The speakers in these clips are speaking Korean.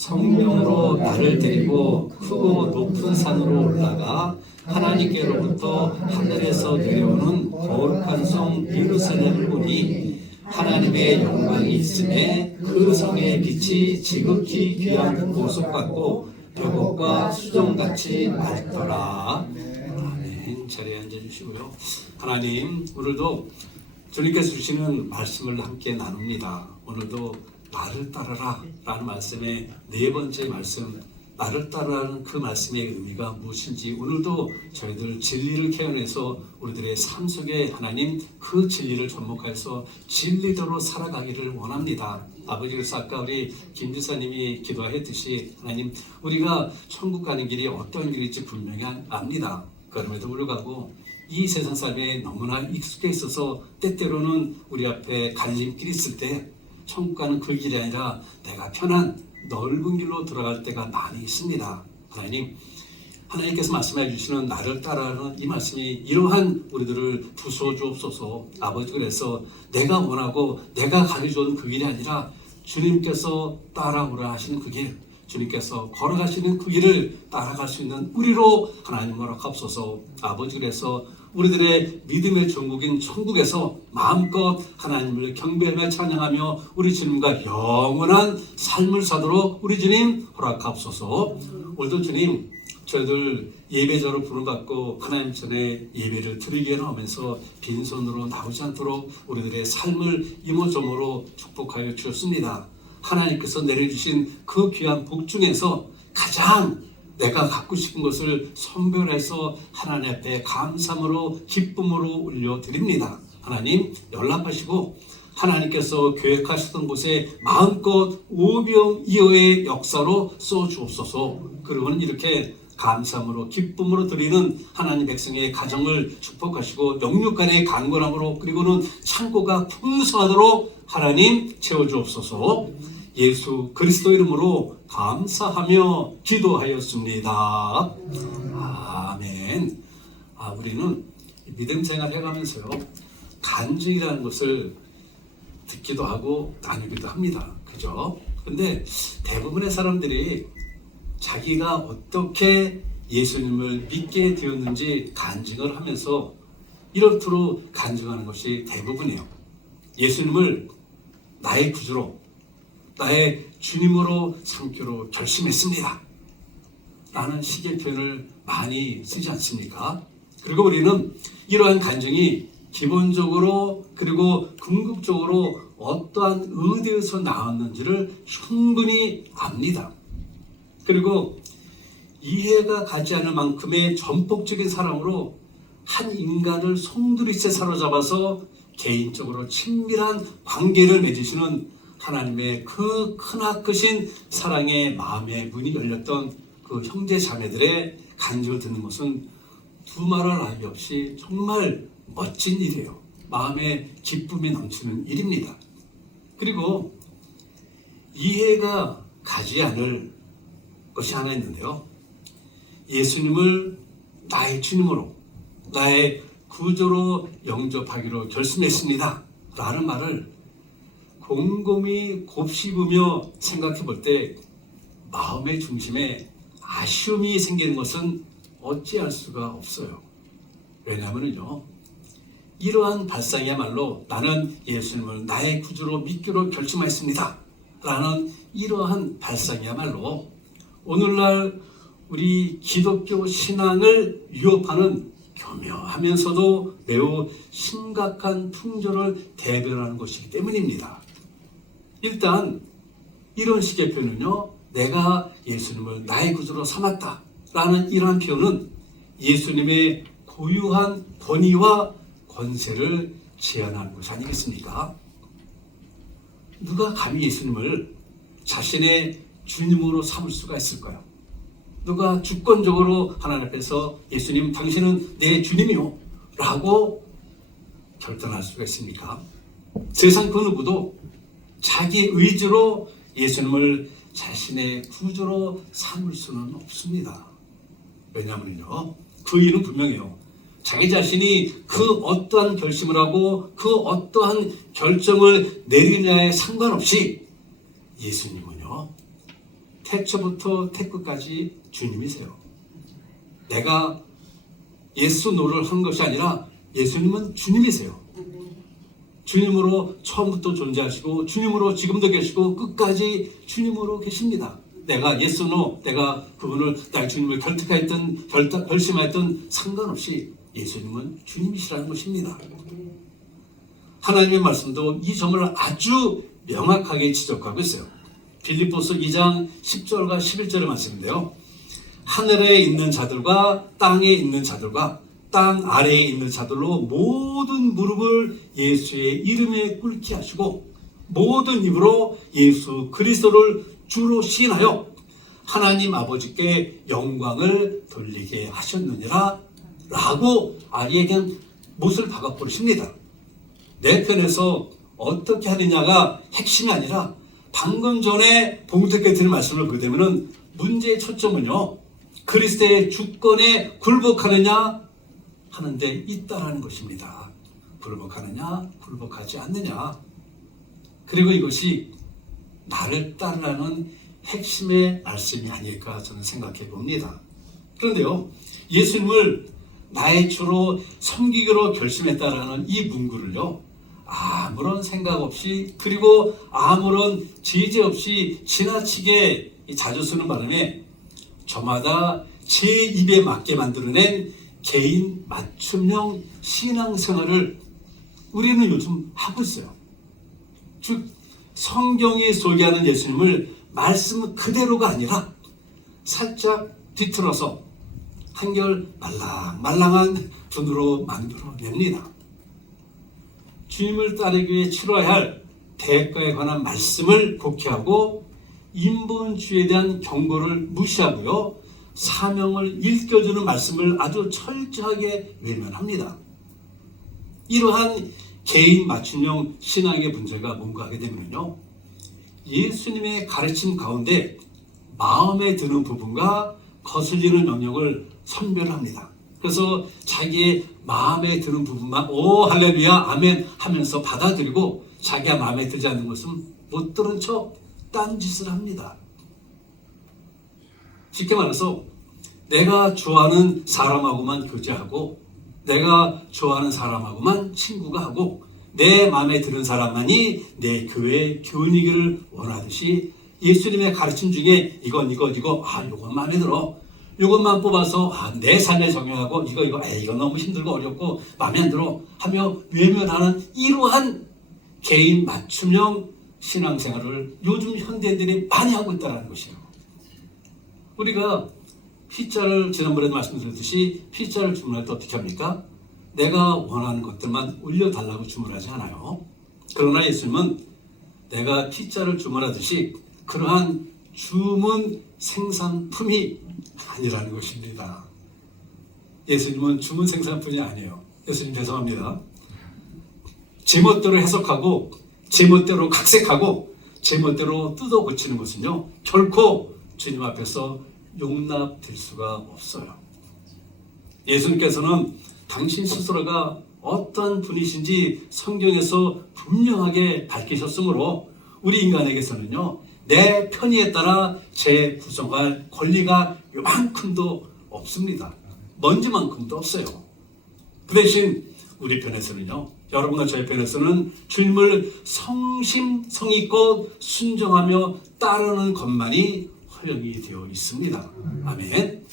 성령으로 나를 데리고 크고 높은 산으로 올라가 하나님께로부터 하늘에서 내려오는 거룩한 성 예루살렘을 보니 하나님의 영광이 있음에 그 성의 빛이 지극히 귀한 보석 같고 벽옥과 수정같이 맑더라. 아멘. 자리에 앉아주시고요. 하나님, 오늘도 주님께서 주시는 말씀을 함께 나눕니다. 오늘도 나를 따르라 라는 말씀의 네 번째 말씀, 나를 따르라는 그 말씀의 의미가 무엇인지 오늘도 저희들 진리를 캐어내서 우리들의 삶 속에 하나님 그 진리를 접목해서 진리대로 살아가기를 원합니다. 아버지, 그래서 아까 우리 김 지사님이 기도했듯이 하나님, 우리가 천국 가는 길이 어떤 길일지 분명히 압니다. 그럼에도 불구하고 이 세상 삶에 너무나 익숙해 있어서 때때로는 우리 앞에 갈림길이 있을 때 천국 가는 그 길이 아니라 내가 편한 넓은 길로 들어갈 때가 많이 있습니다. 하나님, 하나님께서 말씀해 주시는 나를 따라하는 이 말씀이 이러한 우리들을 부수어 주옵소서. 아버지, 그래서 내가 원하고 내가 가르쳐주는 그 길이 아니라 주님께서 따라오라 하시는 그 길, 주님께서 걸어가시는 그 길을 따라갈 수 있는 우리로 하나님 허락하옵소서. 아버지, 그래서 우리들의 믿음의 전국인 천국에서 마음껏 하나님을 경배하며 찬양하며 우리 주님과 영원한 삶을 사도록 우리 주님 허락하옵소서. 오늘도 주님, 저희들 예배자로 부름받고 하나님 전에 예배를 드리게 나오면서 빈손으로 나오지 않도록 우리들의 삶을 이모저모로 축복하여 주셨습니다. 하나님께서 내려주신 그 귀한 복 중에서 가장 내가 갖고 싶은 것을 선별해서 하나님 앞에 감사함으로 기쁨으로 올려드립니다. 하나님, 연락하시고 하나님께서 계획하셨던 곳에 마음껏 오병이어의 역사로 써주옵소서. 그리고는 이렇게 감사함으로 기쁨으로 드리는 하나님 백성의 가정을 축복하시고 영육간의 강건함으로 그리고는 창고가 풍성하도록 하나님 채워주옵소서. 예수 그리스도 이름으로 감사하며 기도하였습니다. 아멘. 우리는 믿음 생활 해가면서요, 간증이라는 것을 듣기도 하고 나누기도 합니다. 그죠? 근데 대부분의 사람들이 자기가 어떻게 예수님을 믿게 되었는지 간증을 하면서 이렇도록 간증하는 것이 대부분이에요. 예수님을 나의 구주로, 나의 주님으로 삼기로 결심했습니다 라는 식의 표현을 많이 쓰지 않습니까? 그리고 우리는 이러한 간증이 기본적으로 그리고 궁극적으로 어떠한 의도에서 나왔는지를 충분히 압니다. 그리고 이해가 가지 않을 만큼의 전폭적인 사랑으로 한 인간을 송두리째 사로잡아서 개인적으로 친밀한 관계를 맺으시는 하나님의 그 크나크신 사랑의 마음의 문이 열렸던 그 형제 자매들의 간증을 듣는 것은 두말할 나위 없이 정말 멋진 일이에요. 마음에 기쁨이 넘치는 일입니다. 그리고 이해가 가지 않을 것이 하나 있는데요. 예수님을 나의 주님으로, 나의 구주로 영접하기로 결심했습니다 라는 말을 곰곰이 곱씹으며 생각해 볼 때 마음의 중심에 아쉬움이 생기는 것은 어찌할 수가 없어요. 왜냐하면요, 이러한 발상이야말로 나는 예수님을 나의 구주로 믿기로 결심했습니다 라는 이러한 발상이야말로 오늘날 우리 기독교 신앙을 위협하는 교묘하면서도 매우 심각한 풍조를 대변하는 것이기 때문입니다. 일단 이런 식의 표현은요, 내가 예수님을 나의 구주로 삼았다 라는 이러한 표현은 예수님의 고유한 권위와 권세를 제한하는 것이 아니겠습니까? 누가 감히 예수님을 자신의 주님으로 삼을 수가 있을까요? 누가 주권적으로 하나님 앞에서 예수님 당신은 내 주님이요 라고 결단할 수가 있습니까? 세상 그 누구도 자기 의지로 예수님을 자신의 구주로 삼을 수는 없습니다. 왜냐하면요, 그 이유는 분명해요. 자기 자신이 그 어떠한 결심을 하고 그 어떠한 결정을 내리느냐에 상관없이 예수님은요, 태초부터 태끝까지 주님이세요. 내가 예수 노를 한 것이 아니라 예수님은 주님이세요. 주님으로 처음부터 존재하시고 주님으로 지금도 계시고 끝까지 주님으로 계십니다. 내가 예수노, 내가 그분을 날 주님을 결특하였든 결심하였든 상관없이 예수님은 주님이시라는 것입니다. 하나님의 말씀도 이 점을 아주 명확하게 지적하고 있어요. 빌립보서 2장 10절과 11절의 말씀인데요. 하늘에 있는 자들과 땅에 있는 자들과 땅 아래에 있는 자들로 모든 무릎을 예수의 이름에 꿇게 하시고 모든 입으로 예수 그리스도를 주로 시인하여 하나님 아버지께 영광을 돌리게 하셨느니라 라고 아예 그냥 못을 박아 버리십니다. 내 편에서 어떻게 하느냐가 핵심이 아니라 방금 전에 봉독해 드린 말씀을 보게 되면 문제의 초점은요, 그리스도의 주권에 굴복하느냐 하는 데 있다라는 것입니다. 굴복하느냐 굴복하지 않느냐. 그리고 이것이 나를 따르라는 핵심의 말씀이 아닐까 저는 생각해 봅니다. 그런데요, 예수님을 나의 주로 섬기기로 결심했다라는 이 문구를요, 아무런 생각 없이 그리고 아무런 제재 없이 지나치게 자주 쓰는 바람에 저마다 제 입에 맞게 만들어낸 개인 맞춤형 신앙생활을 우리는 요즘 하고 있어요. 즉 성경이 소개하는 예수님을 말씀 그대로가 아니라 살짝 뒤틀어서 한결 말랑말랑한 분으로 만들어냅니다. 주님을 따르기 위해 치러야 할 대가에 관한 말씀을 곡해하고 인본주의에 대한 경고를 무시하고요, 사명을 일깨워주는 말씀을 아주 철저하게 외면합니다. 이러한 개인 맞춤형 신앙의 문제가 뭔가 하게 되면요, 예수님의 가르침 가운데 마음에 드는 부분과 거슬리는 영역을 선별합니다. 그래서 자기의 마음에 드는 부분만 오 할렐루야 아멘 하면서 받아들이고 자기가 마음에 들지 않는 것은 못 들은 척 딴짓을 합니다. 쉽게 말해서 내가 좋아하는 사람하고만 교제하고 내가 좋아하는 사람하고만 친구가 하고 내 마음에 드는 사람만이 내 교회 교인이기를 원하듯이 예수님의 가르침 중에 이거 이건 마음에 들어, 이것만 뽑아서 내 삶에 적용하고 이거 너무 힘들고 어렵고 마음에 안 들어 하며 외면하는 이러한 개인 맞춤형 신앙생활을 요즘 현대인들이 많이 하고 있다는 것이에요. 우리가 피자를 지난번에도 말씀드렸듯이 피자를 주문할 때 어떻게 합니까? 내가 원하는 것들만 올려달라고 주문하지 않아요. 그러나 예수님은 내가 피자를 주문하듯이 그러한 주문 생산품이 아니라는 것입니다. 예수님은 주문 생산품이 아니에요. 예수님 죄송합니다. 제멋대로 해석하고 제멋대로 각색하고 제멋대로 뜯어 고치는 것은요, 결코 주님 앞에서 용납될 수가 없어요. 예수님께서는 당신 스스로가 어떤 분이신지 성경에서 분명하게 밝히셨으므로 우리 인간에게서는요, 내 편의에 따라 재구성할 권리가 요만큼도 없습니다. 먼지만큼도 없어요. 그 대신 우리 편에서는요, 여러분과 저의 편에서는 주님을 성심성의껏 순종하며 따르는 것만이 허용이 되어 있습니다. 아멘.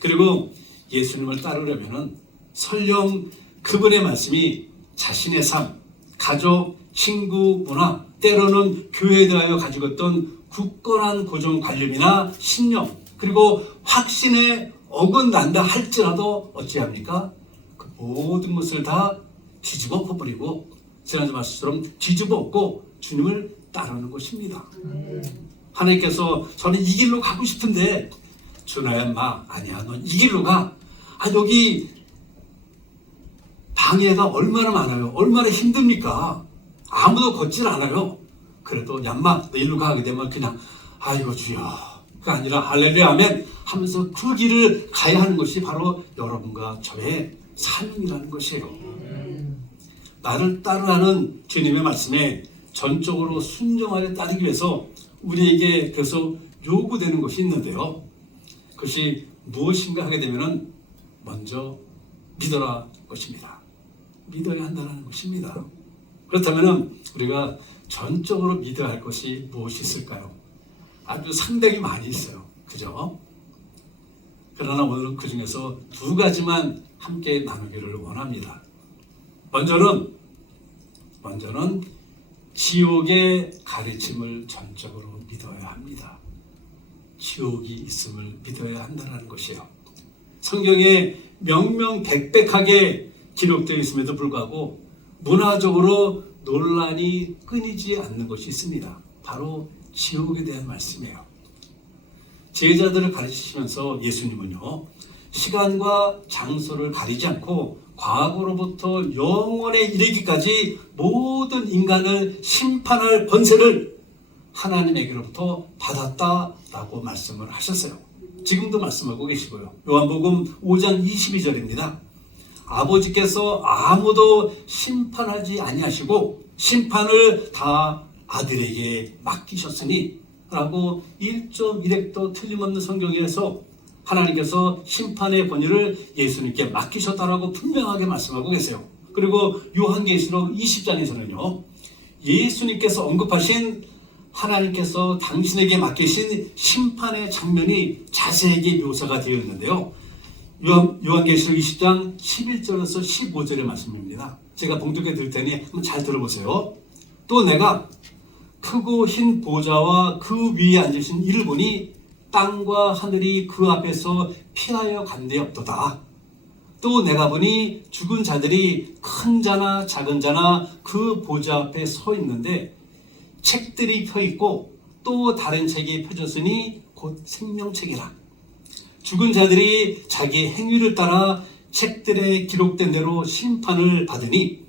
그리고 예수님을 따르려면 설령 그분의 말씀이 자신의 삶, 가족, 친구, 문화, 때로는 교회에 대하여 가지고 있던 굳건한 고정관념이나 신념, 그리고 확신에 어긋난다 할지라도 어찌합니까? 그 모든 것을 다 뒤집어 엎어버리고 지난주 말씀처럼 뒤집어 엎고 주님을 따르는 것입니다. 하나님께서 저는 이 길로 가고 싶은데 준하야 마 아니야 넌 이 길로 가. 여기 방해가 얼마나 많아요. 얼마나 힘듭니까? 아무도 걷질 않아요. 그래도 얌마 너 일로 가게 되면 그냥 아이고 주여 그가 아니라 할렐루야 아멘 하면서 그 길을 가야 하는 것이 바로 여러분과 저의 사명이라는 것이에요. 나를 따르라는 주님의 말씀에 전적으로 순종하여 따르기 위해서 우리에게 그래서 요구되는 것이 있는데요. 그것이 무엇인가 하게 되면 먼저 믿어라 것입니다. 믿어야 한다는 것입니다. 그렇다면 우리가 전적으로 믿어야 할 것이 무엇이 있을까요? 아주 상당히 많이 있어요. 그죠? 그러나 오늘은 그 중에서 두 가지만 함께 나누기를 원합니다. 먼저는 지옥의 가르침을 전적으로 믿어야 합니다. 지옥이 있음을 믿어야 한다는 것이요. 성경에 명명백백하게 기록되어 있음에도 불구하고 문화적으로 논란이 끊이지 않는 것이 있습니다. 바로 지옥에 대한 말씀이에요. 제자들을 가르치시면서 예수님은요, 시간과 장소를 가리지 않고 과거로부터 영원에 이르기까지 모든 인간을 심판할 권세를 하나님에게로부터 받았다라고 말씀을 하셨어요. 지금도 말씀하고 계시고요. 요한복음 5장 22절입니다. 아버지께서 아무도 심판하지 아니하시고 심판을 다 아들에게 맡기셨으니 라고 1.1획도 틀림없는 성경에서 하나님께서 심판의 권위를 예수님께 맡기셨다라고 분명하게 말씀하고 계세요. 그리고 요한계시록 20장에서는요, 예수님께서 언급하신 하나님께서 당신에게 맡기신 심판의 장면이 자세하게 묘사가 되어 있는데요. 요한계시록 20장 11절에서 15절의 말씀입니다. 제가 봉독해 드릴 테니 한번 잘 들어보세요. 또 내가 크고 흰 보좌와 그 위에 앉으신 이를 보니 땅과 하늘이 그 앞에서 피하여 간데 없도다. 또 내가 보니 죽은 자들이 큰 자나 작은 자나 그 보좌 앞에 서 있는데 책들이 펴 있고 또 다른 책이 펴졌으니 곧 생명책이라. 죽은 자들이 자기 행위를 따라 책들에 기록된 대로 심판을 받으니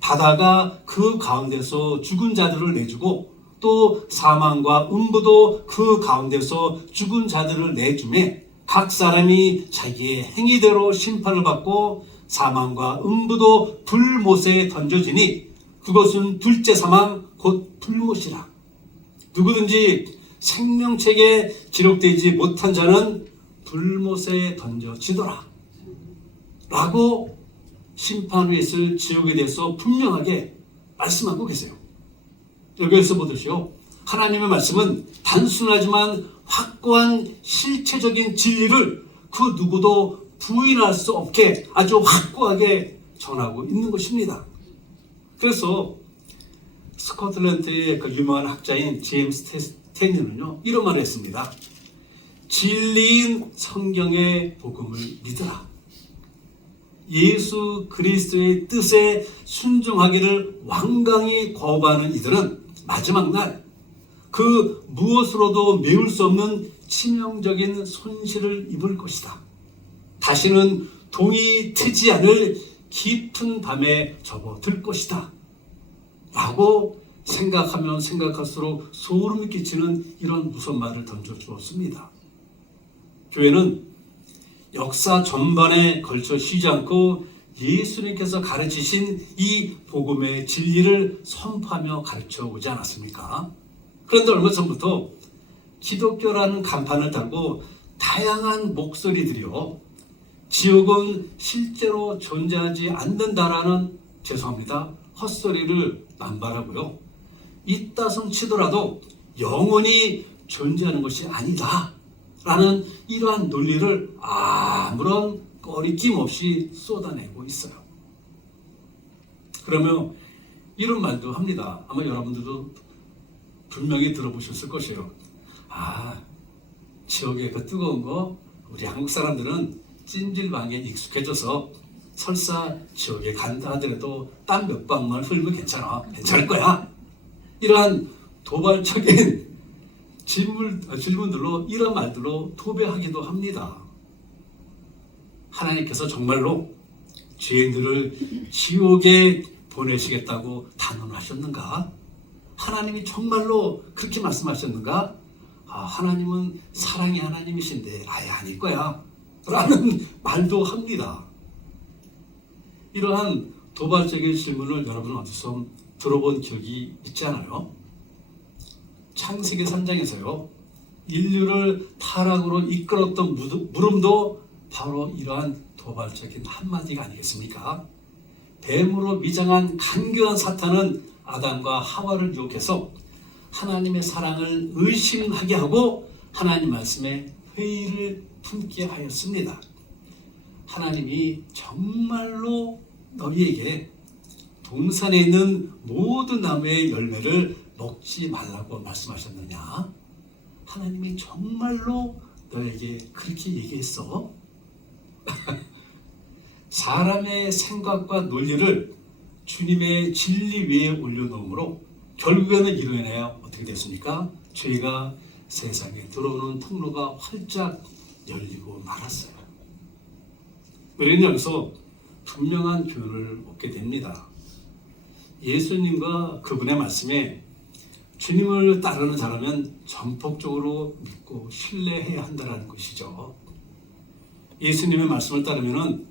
바다가 그 가운데서 죽은 자들을 내주고 또 사망과 음부도 그 가운데서 죽은 자들을 내주매 각 사람이 자기의 행위대로 심판을 받고 사망과 음부도 불못에 던져지니 그것은 둘째 사망 곧 불못이라. 누구든지 생명책에 기록되지 못한 자는 불못에 던져지더라 라고 심판 후에 있을 지옥에 대해서 분명하게 말씀하고 계세요. 여기에서 보듯이요, 하나님의 말씀은 단순하지만 확고한 실체적인 진리를 그 누구도 부인할 수 없게 아주 확고하게 전하고 있는 것입니다. 그래서 스코틀랜드의 그 유명한 학자인 제임스 스탠리는요, 이런 말을 했습니다. 진리인 성경의 복음을 믿으라. 예수 그리스도의 뜻에 순종하기를 완강히 거부하는 이들은 마지막 날 그 무엇으로도 메울 수 없는 치명적인 손실을 입을 것이다. 다시는 동이 트지 않을 깊은 밤에 접어들 것이다 라고 생각하면 생각할수록 소름이 끼치는 이런 무서운 말을 던져주었습니다. 교회는 역사 전반에 걸쳐 쉬지 않고 예수님께서 가르치신 이 복음의 진리를 선포하며 가르쳐 오지 않았습니까? 그런데 얼마 전부터 기독교라는 간판을 달고 다양한 목소리들이요, 지옥은 실제로 존재하지 않는다라는, 죄송합니다, 헛소리를 남발하고요, 이따성 치더라도 영원히 존재하는 것이 아니다 라는 이러한 논리를 아무런 꺼리낌 없이 쏟아내고 있어요. 그러면 이런 말도 합니다. 아마 여러분들도 분명히 들어보셨을 것이에요. 지옥의 그 뜨거운 거 우리 한국 사람들은 찜질방에 익숙해져서 설사 지옥에 간다 하더라도 땀 몇 방만 흘리면 괜찮을 거야. 이러한 도발적인 질문들로, 이런 말들로 도배하기도 합니다. 하나님께서 정말로 죄인들을 지옥에 보내시겠다고 단언하셨는가? 하나님이 정말로 그렇게 말씀하셨는가? 하나님은 사랑의 하나님이신데 아예 아닐 거야 라는 말도 합니다. 이러한 도발적인 질문을 여러분 어디서 들어본 기억이 있지 않아요? 창세기 3장에서요, 인류를 타락으로 이끌었던 물음도 바로 이러한 도발적인 한마디가 아니겠습니까? 뱀으로 위장한 간교한 사탄은 아담과 하와를 유혹해서 하나님의 사랑을 의심하게 하고 하나님 말씀에 회의를 품게 하였습니다. 하나님이 정말로 너희에게 동산에 있는 모든 나무의 열매를 먹지 말라고 말씀하셨느냐? 하나님이 정말로 너에게 그렇게 얘기했어? 사람의 생각과 논리를 주님의 진리 위에 올려놓으므로 결국에는 이로 인하여 어떻게 됐습니까? 죄가 세상에 들어오는 통로가 활짝 열리고 말았어요. 우리는 여기서 분명한 교훈을 얻게 됩니다. 예수님과 그분의 말씀에 주님을 따르는 자라면 전폭적으로 믿고 신뢰해야 한다는 것이죠. 예수님의 말씀을 따르면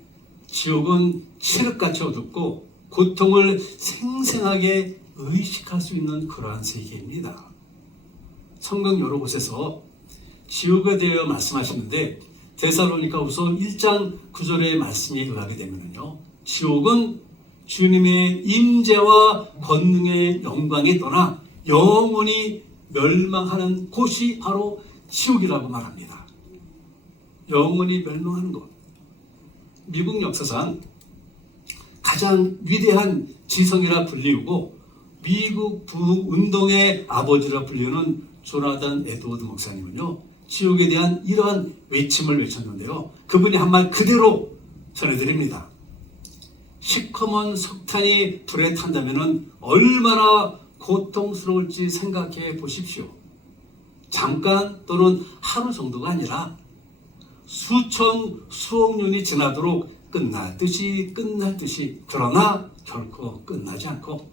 지옥은 칠흑같이 어둡고 고통을 생생하게 의식할 수 있는 그러한 세계입니다. 성경 여러 곳에서 지옥에 대해 말씀하시는데 데살로니가후서 1장 9절의 말씀에 의하게 되면요, 지옥은 주님의 임재와 권능의 영광이 떠나 영원히 멸망하는 곳이 바로 지옥이라고 말합니다. 영원히 멸망하는 곳. 미국 역사상 가장 위대한 지성이라 불리우고 미국 부흥운동의 아버지라 불리우는 조나단 에드워드 목사님은요, 지옥에 대한 이러한 외침을 외쳤는데요, 그분이 한 말 그대로 전해드립니다. 시커먼 석탄이 불에 탄다면 얼마나 고통스러울지 생각해 보십시오. 잠깐 또는 하루 정도가 아니라 수천 수억 년이 지나도록 끝날 듯이 그러나 결코 끝나지 않고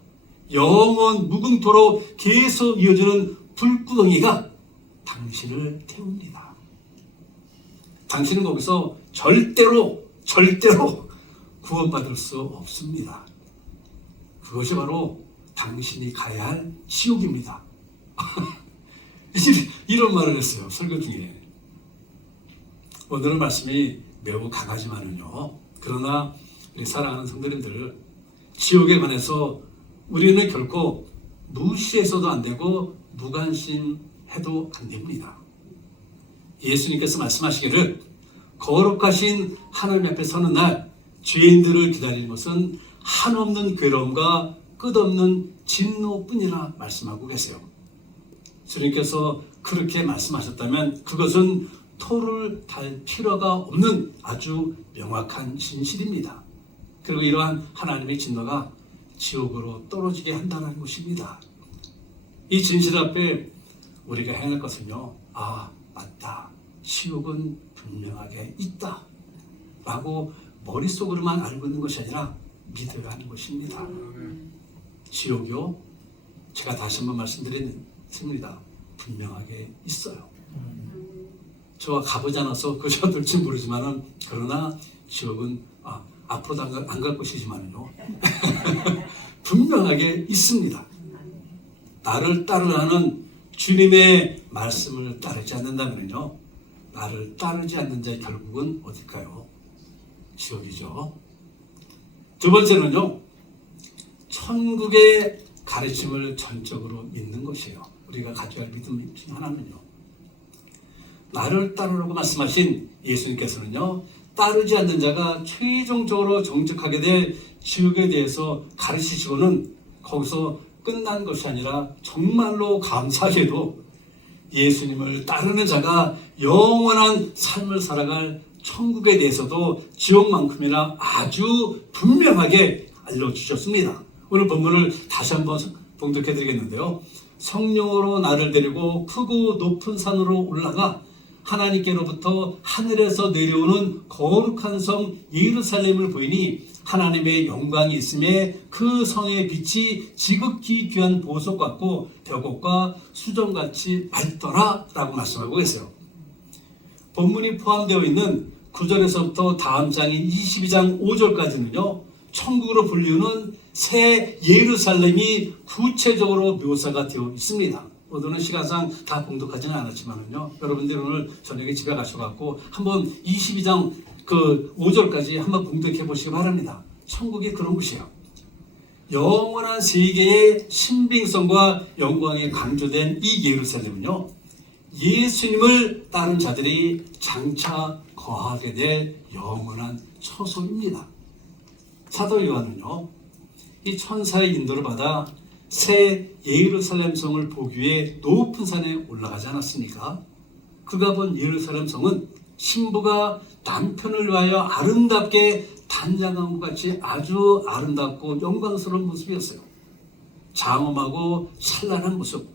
영원 무궁토록 계속 이어지는 불구덩이가 당신을 태웁니다. 당신은 거기서 절대로 구원받을 수 없습니다. 그것이 바로 당신이 가야 할 지옥입니다. 이런 말을 했어요, 설교 중에. 오늘은 말씀이 매우 강하지만은요, 그러나 우리 사랑하는 성도님들, 지옥에 관해서 우리는 결코 무시해서도 안 되고 무관심해도 안 됩니다. 예수님께서 말씀하시기를 거룩하신 하나님 앞에 서는 날 죄인들을 기다리는 것은 한없는 괴로움과 끝없는 진노뿐이라 말씀하고 계세요. 주님께서 그렇게 말씀하셨다면 그것은 토를 달 필요가 없는 아주 명확한 진실입니다. 그리고 이러한 하나님의 진노가 지옥으로 떨어지게 한다는 것입니다. 이 진실 앞에 우리가 해야 할 것은요, 맞다, 지옥은 분명하게 있다 라고 머릿속으로만 알고 있는 것이 아니라 믿어야 하는 것입니다. 지옥이요, 제가 다시 한번 말씀드립니다. 분명하게 있어요. 저와 가보지 않아서 그저 될지 모르지만은, 그러나 지옥은 앞으로도 안 갈 것이지만요 분명하게 있습니다. 나를 따르라는 주님의 말씀을 따르지 않는다면요, 나를 따르지 않는 자의 결국은 어딜까요? 지옥이죠. 두 번째는요, 천국의 가르침을 전적으로 믿는 것이에요. 우리가 가져야 할 믿음 중 하나는요, 나를 따르라고 말씀하신 예수님께서는요, 따르지 않는 자가 최종적으로 정직하게 될 지옥에 대해서 가르치시고는 거기서 끝난 것이 아니라 정말로 감사하게도 예수님을 따르는 자가 영원한 삶을 살아갈 천국에 대해서도 지옥만큼이나 아주 분명하게 알려주셨습니다. 오늘 본문을 다시 한번 봉독해 드리겠는데요, 성령으로 나를 데리고 크고 높은 산으로 올라가 하나님께로부터 하늘에서 내려오는 거룩한 성 예루살렘을 보이니 하나님의 영광이 있음에 그 성의 빛이 지극히 귀한 보석 같고 벽옥과 수정같이 밝더라 라고 말씀하고 계세요. 본문이 포함되어 있는 9절에서부터 다음 장인 22장 5절까지는요, 천국으로 불리우는 새 예루살렘이 구체적으로 묘사가 되어 있습니다. 모두는 시간상 다 봉독하지는 않았지만은요. 여러분들 오늘 저녁에 집에 가셔갖고 한번 22장 그 5절까지 한번 봉독해 보시기 바랍니다. 천국이 그런 곳이에요. 영원한 세계의 신빙성과 영광이 강조된 이 예루살렘은요, 예수님을 따른 자들이 장차 거하게 될 영원한 처소입니다. 사도 요한은요, 이 천사의 인도를 받아 새 예루살렘 성을 보기 위해 높은 산에 올라가지 않았습니까? 그가 본 예루살렘 성은 신부가 남편을 위하여 아름답게 단장한 것 같이 아주 아름답고 영광스러운 모습이었어요. 장엄하고 찬란한 모습,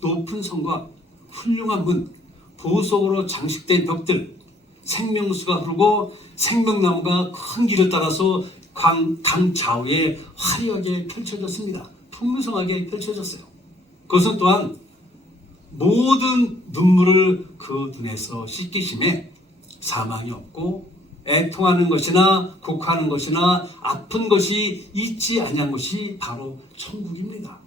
높은 성과 훌륭한 문, 보석으로 장식된 벽들, 생명수가 흐르고 생명나무가 큰 길을 따라서 강 좌우에 화려하게 펼쳐졌습니다. 풍성하게 펼쳐졌어요. 그것은 또한 모든 눈물을 그 눈에서 씻기심에 사망이 없고 애통하는 것이나 곡하는 것이나 아픈 것이 있지 아니한 것이 바로 천국입니다.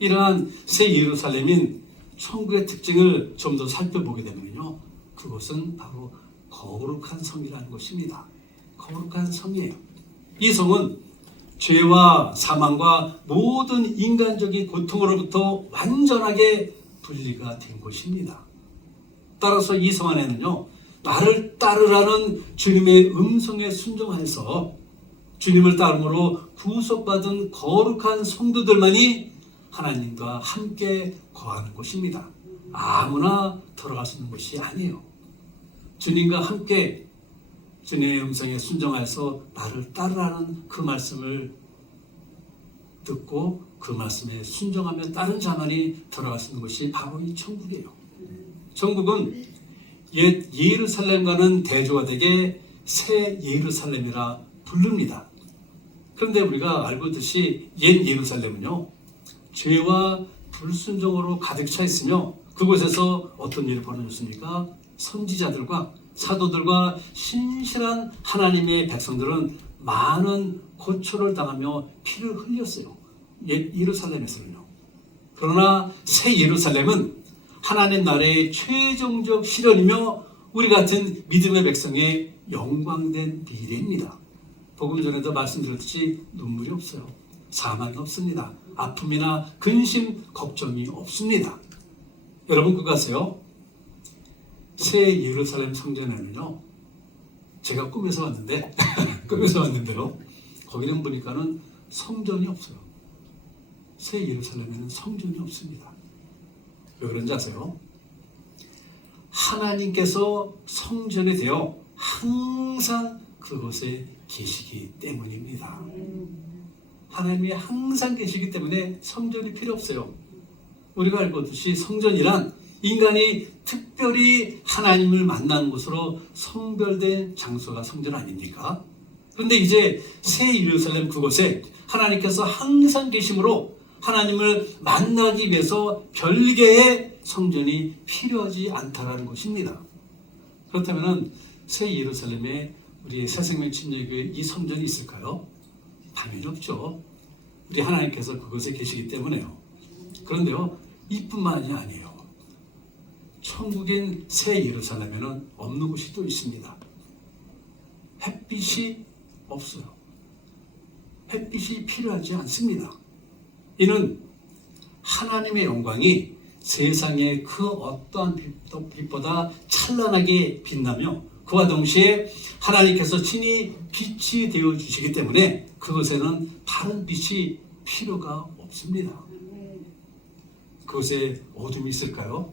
이러한 새 예루살렘인 천국의 특징을 좀 더 살펴보게 되면요, 그것은 바로 거룩한 성이라는 것입니다. 거룩한 성이에요. 이 성은 죄와 사망과 모든 인간적인 고통으로부터 완전하게 분리가 된 곳입니다. 따라서 이 성 안에는요, 나를 따르라는 주님의 음성에 순종해서 주님을 따름으로 구속받은 거룩한 성도들만이 하나님과 함께 거하는 곳입니다. 아무나 들어갈 수 있는 곳이 아니에요. 주님과 함께 주님의 음성에 순종해서 나를 따르라는 그 말씀을 듣고 그 말씀에 순종하며 따른 자만이 들어갈 수 있는 것이 바로 이 천국이에요. 천국은 옛 예루살렘과는 대조가 되게 새 예루살렘이라 부릅니다. 그런데 우리가 알고 있듯이 옛 예루살렘은요, 죄와 불순종으로 가득 차 있으며 그곳에서 어떤 일이 벌어졌습니까? 선지자들과 사도들과 신실한 하나님의 백성들은 많은 고초를 당하며 피를 흘렸어요. 옛 예루살렘에서는요. 그러나 새 예루살렘은 하나님 나라의 최종적 실현이며 우리 같은 믿음의 백성의 영광된 미래입니다. 복음 전에도 말씀드렸듯이 눈물이 없어요. 사망이 없습니다. 아픔이나 근심, 걱정이 없습니다. 여러분 그거 아세요? 새 예루살렘 성전에는요, 제가 꿈에서 왔는데 꿈에서 왔는데요, 거기는 보니까는 성전이 없어요. 새 예루살렘에는 성전이 없습니다. 왜 그런지 아세요? 하나님께서 성전이 되어 항상 그곳에 계시기 때문입니다. 하나님이 항상 계시기 때문에 성전이 필요 없어요. 우리가 알고 있듯이 성전이란 인간이 특별히 하나님을 만나는 곳으로 성별된 장소가 성전 아닙니까? 그런데 이제 새 예루살렘 그곳에 하나님께서 항상 계심으로 하나님을 만나기 위해서 별개의 성전이 필요하지 않다라는 것입니다. 그렇다면 새 예루살렘에 우리의 새생명 침례교회 이 성전이 있을까요? 당연히 없죠. 우리 하나님께서 그곳에 계시기 때문에요. 그런데요, 이뿐만이 아니에요. 천국인 새 예루살렘에는 없는 곳이 또 있습니다. 햇빛이 없어요. 햇빛이 필요하지 않습니다. 이는 하나님의 영광이 세상의 그 어떠한 빛보다 찬란하게 빛나며 그와 동시에 하나님께서 친히 빛이 되어 주시기 때문에 그것에는 다른 빛이 필요가 없습니다. 그것에 어둠이 있을까요?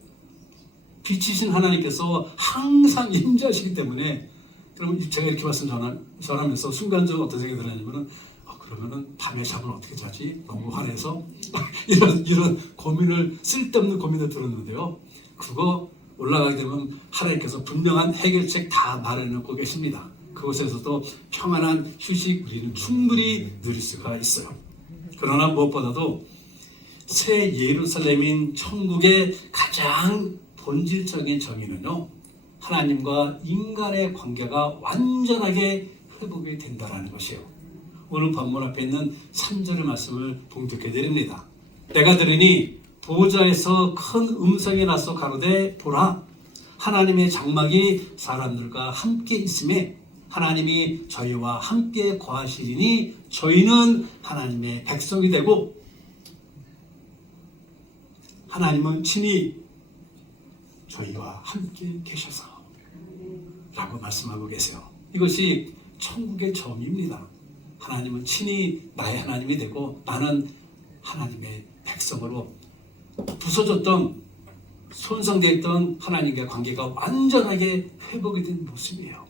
빛이신 하나님께서 항상 임재하시기 때문에, 그럼 제가 이렇게 말씀 전하면서 순간적으로 어떤 생각이 들었냐면은, 그러면은 밤에 잠을 어떻게 자지? 너무 화내서 이런 고민을, 쓸데없는 고민을 들었는데요. 그거 올라가게 되면 하나님께서 분명한 해결책 다 마련해놓고 계십니다. 그곳에서도 평안한 휴식 우리는 충분히 누릴 수가 있어요. 그러나 무엇보다도 새 예루살렘인 천국의 가장 본질적인 정의는요, 하나님과 인간의 관계가 완전하게 회복이 된다는 것이에요. 오늘 본문 앞에 있는 3절의 말씀을 봉독해 드립니다. 내가 들으니 보좌에서 큰 음성이 나서 가로되 보라 하나님의 장막이 사람들과 함께 있음에 하나님이 저희와 함께 거하시리니 저희는 하나님의 백성이 되고 하나님은 친히 저희와 함께 계셔서 라고 말씀하고 계세요. 이것이 천국의 점입니다. 하나님은 친히 나의 하나님이 되고 나는 하나님의 백성으로 부서졌던 손상되어 있던 하나님과의 관계가 완전하게 회복이 된 모습이에요.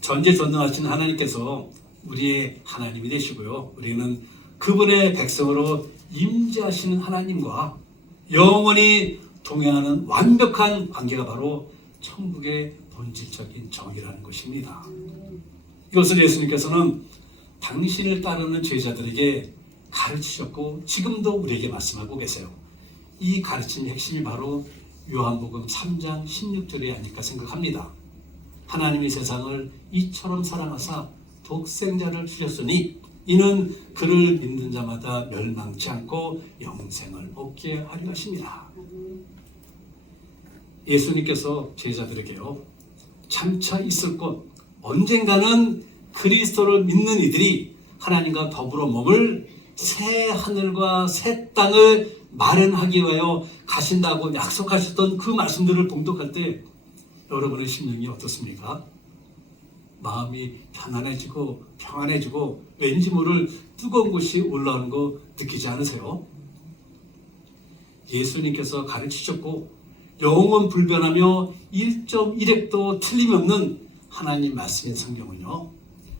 전지전능하신 하나님께서 우리의 하나님이 되시고요. 우리는 그분의 백성으로 임재하시는 하나님과 영원히 동행하는 완벽한 관계가 바로 천국의 본질적인 정의라는 것입니다. 이것을 예수님께서는 당신을 따르는 제자들에게 가르치셨고 지금도 우리에게 말씀하고 계세요. 이 가르침의 핵심이 바로 요한복음 3장 16절이 아닐까 생각합니다. 하나님이 세상을 이처럼 사랑하사 독생자를 주셨으니 이는 그를 믿는 자마다 멸망치 않고 영생을 얻게 하려 하심이라. 예수님께서 제자들에게요, 장차 있을 것, 언젠가는 그리스도를 믿는 이들이 하나님과 더불어 먹을 새 하늘과 새 땅을 마련하기 위하여 가신다고 약속하셨던 그 말씀들을 봉독할 때 여러분의 심령이 어떻습니까? 마음이 편안해지고 평안해지고 왠지 모를 뜨거운 것이 올라오는 거 느끼지 않으세요? 예수님께서 가르치셨고 영원 불변하며 1.1획도 틀림없는 하나님 말씀인 성경은요,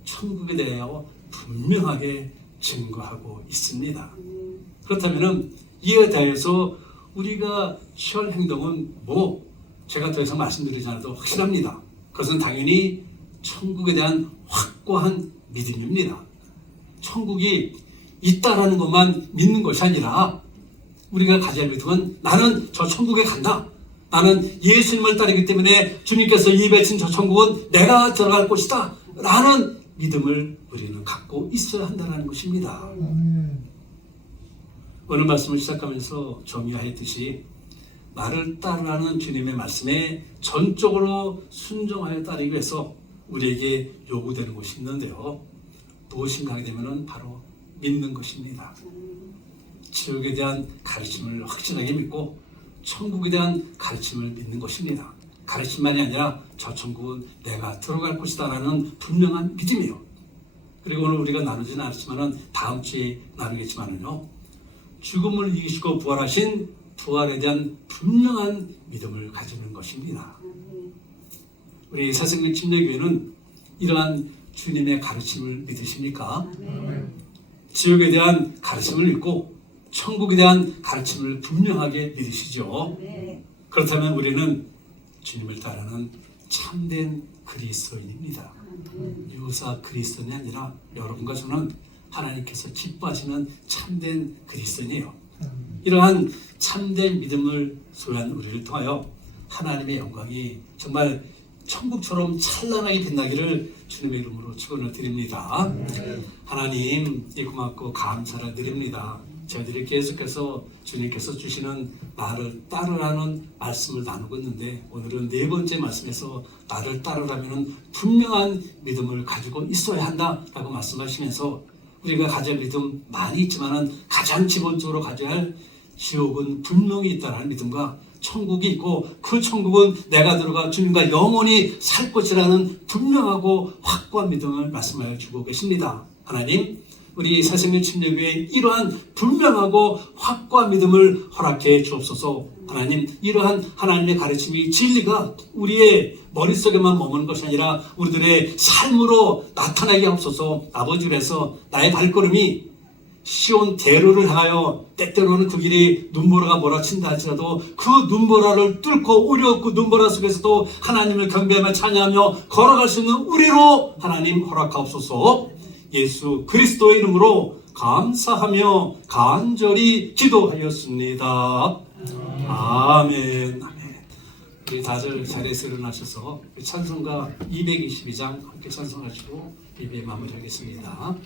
천국에 대하여 분명하게 증거하고 있습니다. 그렇다면 이에 대해서 우리가 취할 행동은 제가 더 이상 말씀드리지 않아도 확실합니다. 그것은 당연히 천국에 대한 확고한 믿음입니다. 천국이 있다라는 것만 믿는 것이 아니라 우리가 가져야 할 믿음은 나는 저 천국에 간다. 나는 예수님을 따르기 때문에 주님께서 예배하신 저 천국은 내가 들어갈 곳이다. 라는 믿음을 우리는 갖고 있어야 한다는 것입니다. 오늘 말씀을 시작하면서 정의하였듯이 나를 따르라는 주님의 말씀에 전적으로 순종하여 따르기 위해서 우리에게 요구되는 것이 있는데요. 무엇인가 하게 되면 바로 믿는 것입니다. 지옥에 대한 가르침을 확실하게 믿고 천국에 대한 가르침을 믿는 것입니다. 가르침만이 아니라 저 천국은 내가 들어갈 곳이다 라는 분명한 믿음이에요. 그리고 오늘 우리가 나누지는 않았지만 다음 주에 나누겠지만요, 죽음을 이기시고 부활하신 부활에 대한 분명한 믿음을 가지는 것입니다. 우리 새생명 침례교회는 이러한 주님의 가르침을 믿으십니까? 지옥에 대한 가르침을 믿고 천국에 대한 가르침을 분명하게 믿으시죠? 그렇다면 우리는 주님을 따르는 참된 그리스도인입니다. 유사 그리스도인이 아니라 여러분과 저는 하나님께서 기뻐하시는 참된 그리스도인이에요. 이러한 참된 믿음을 소유한 우리를 통하여 하나님의 영광이 정말 천국처럼 찬란하게 빛나기를 주님의 이름으로 축원을 드립니다. 하나님, 고맙고 감사를 드립니다. 저희들이 계속해서 주님께서 주시는 나를 따르라는 말씀을 나누고 있는데 오늘은 네 번째 말씀에서 나를 따르라면 분명한 믿음을 가지고 있어야 한다라고 말씀하시면서 우리가 가져야 할 믿음 많이 있지만 가장 기본적으로 가져야 할 지옥은 분명히 있다는 믿음과 천국이 있고 그 천국은 내가 들어가 주님과 영원히 살 것이라는 분명하고 확고한 믿음을 말씀하여 주고 계십니다. 하나님, 우리 새생명 침례교회에 이러한 분명하고 확고한 믿음을 허락해 주옵소서. 하나님, 이러한 하나님의 가르침이 진리가 우리의 머릿속에만 머무는 것이 아니라 우리들의 삶으로 나타나게 하옵소서. 아버지, 그래서 나의 발걸음이 시온 대로를 향하여 때때로는 그 길이 눈보라가 몰아친다 할지라도 그 눈보라를 뚫고 우려 그 눈보라 속에서도 하나님을 경배하며 찬양하며 걸어갈 수 있는 우리로 하나님 허락하옵소서. 예수 그리스도의 이름으로 감사하며 간절히 기도하였습니다. 아멘. 우리 다들 자리에서 일어나셔서 찬송가 222장 함께 찬송하시고 예배 마무리하겠습니다.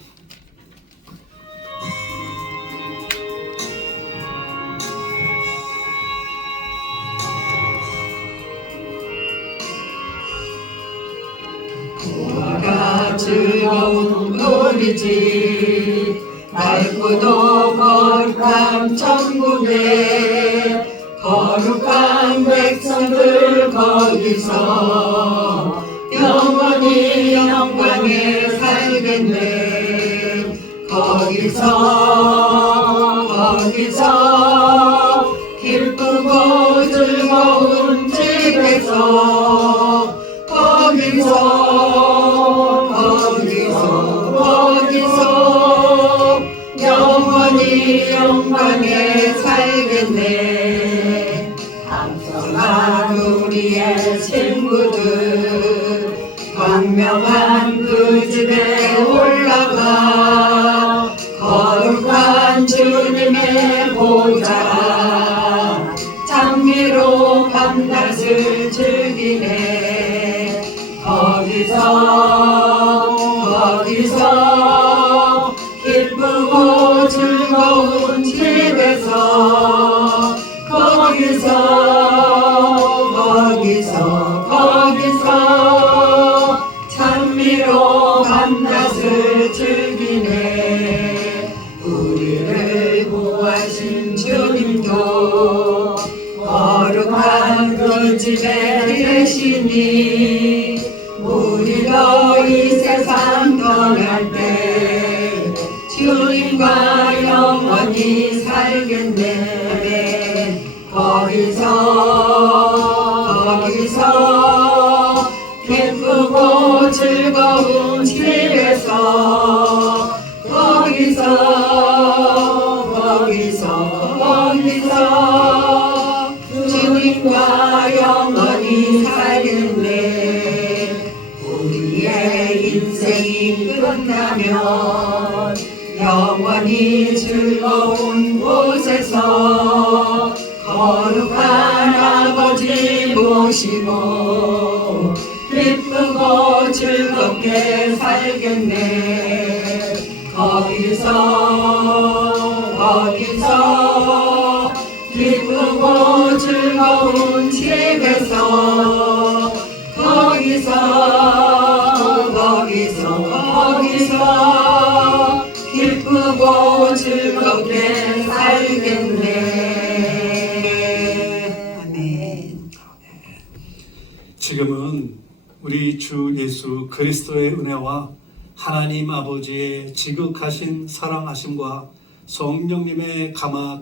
즐거운 우리 집 밝고도 거룩한 천국에 거룩한 백성들 거기서 영원히 영광에 살겠네. 거기서 기쁘고 즐거운 집에서 거기서 영원히 영광에 살겠네. 앞서간 우리의 친구들 광명한 그 집에 올라가 거룩한 주님의 보좌 장미로 밤낮을 즐기네. 거기서 기쁘고 즐거운 집에서 거기서 찬미로 밤낮을 즐기네. 우리를 구하신 주님도 거룩한 그 집에 계시니 우리도 이 세상 떠날 때 주님과 영원히 살겠네. 거기서 기쁘고 즐거운 집에서 거기서 주님과 영원히 살겠네. 우리의 인생이 끝나면 영원히 즐거운 곳에서 거룩한 아버지 모시고 기쁘고 즐겁게 살겠네. 거기서 기쁘고 즐거운 집에서 거기서 기쁘고 즐겁게 살겠네. 아멘. 지금은 우리 주 예수 그리스도의 은혜와 하나님 아버지의 지극하신 사랑하심과 성령님의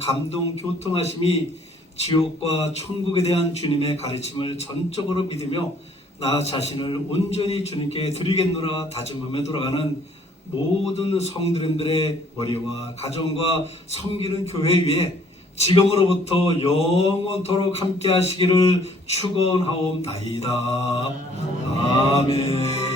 감동 교통하심이 지옥과 천국에 대한 주님의 가르침을 전적으로 믿으며 나 자신을 온전히 주님께 드리겠노라 다짐하며 돌아가는 모든 성도님들의 머리와 가정과 섬기는 교회 위에 지금으로부터 영원토록 함께 하시기를 축원하옵나이다. 아멘.